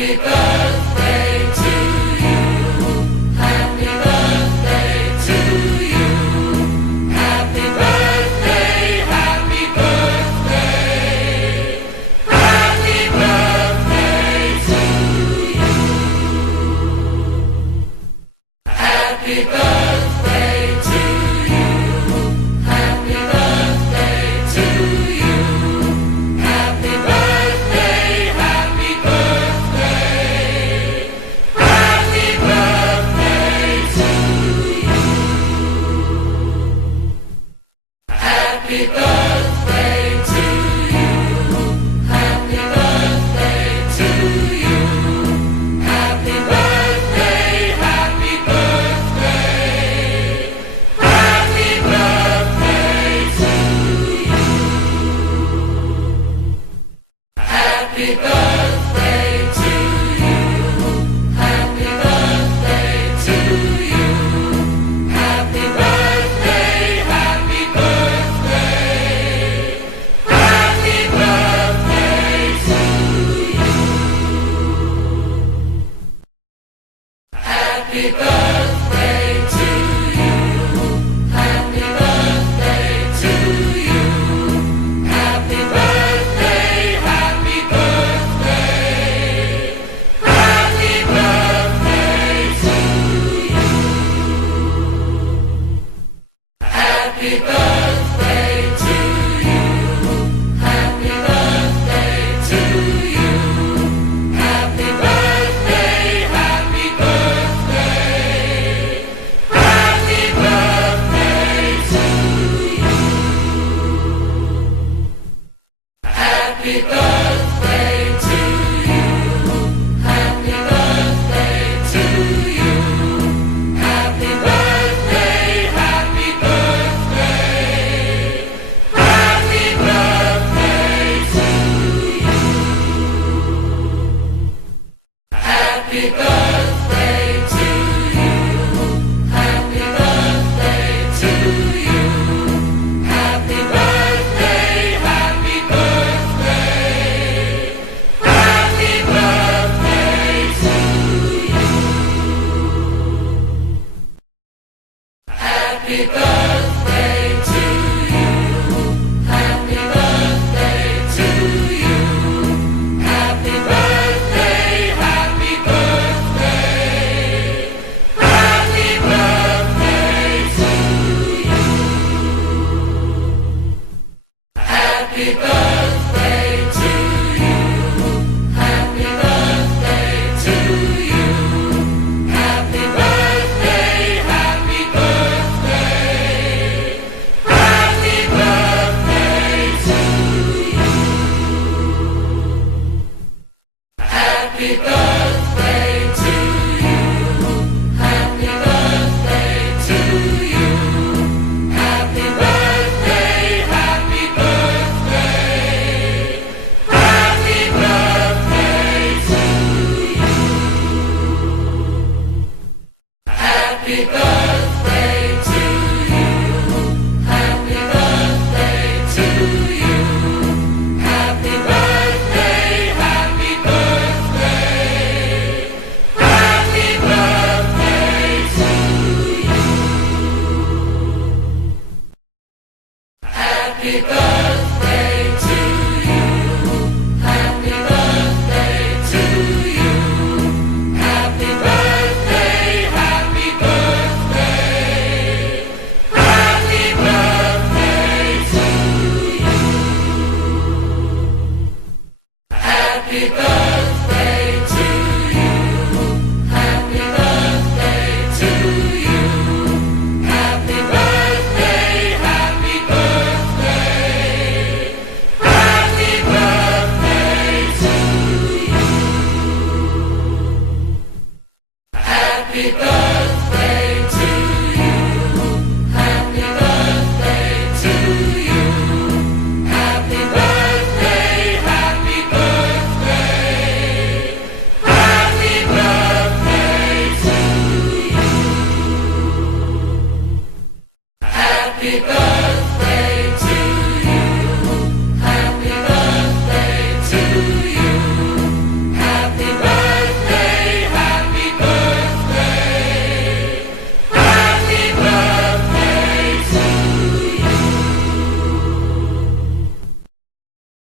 Happy birthday to you. Happy birthday to you. Happy birthday, happy birthday. Happy birthday to you. Happy birthday to you. Happy birthday to you. Happy birthday, happy birthday. Happy birthday to you. Happy birthday to you. Happy birthday to you. Happy birthday, happy birthday. Happy birthday to you. Happy birthday to you. Happy birthday to you. Happy birthday, happy birthday. Happy birthday to you. Happy birthday to you. Happy birthday to you. Happy birthday, happy birthday. Happy birthday to you. Happy birthday to you. Happy birthday to you. Happy birthday, happy birthday. Happy birthday to you. Happy birthday to you. Happy birthday to you. Happy birthday, happy birthday. Happy birthday to you. Happy birthday to you. Happy birthday to you. Happy birthday, happy birthday. Happy birthday to you. Happy birthday to you. Happy birthday to you. Happy birthday, happy birthday. Happy birthday to you. Happy birthday to you. Happy birthday to you. Happy birthday, happy birthday. Happy birthday to you. Happy birthday to you. Happy birthday to you. Happy birthday, happy birthday. Happy birthday to you. Happy birthday to you. Happy birthday to you. Happy birthday, happy birthday. Happy birthday to you. Happy birthday to you. Happy birthday to you. Happy birthday, happy birthday. Happy birthday to you. Happy birthday.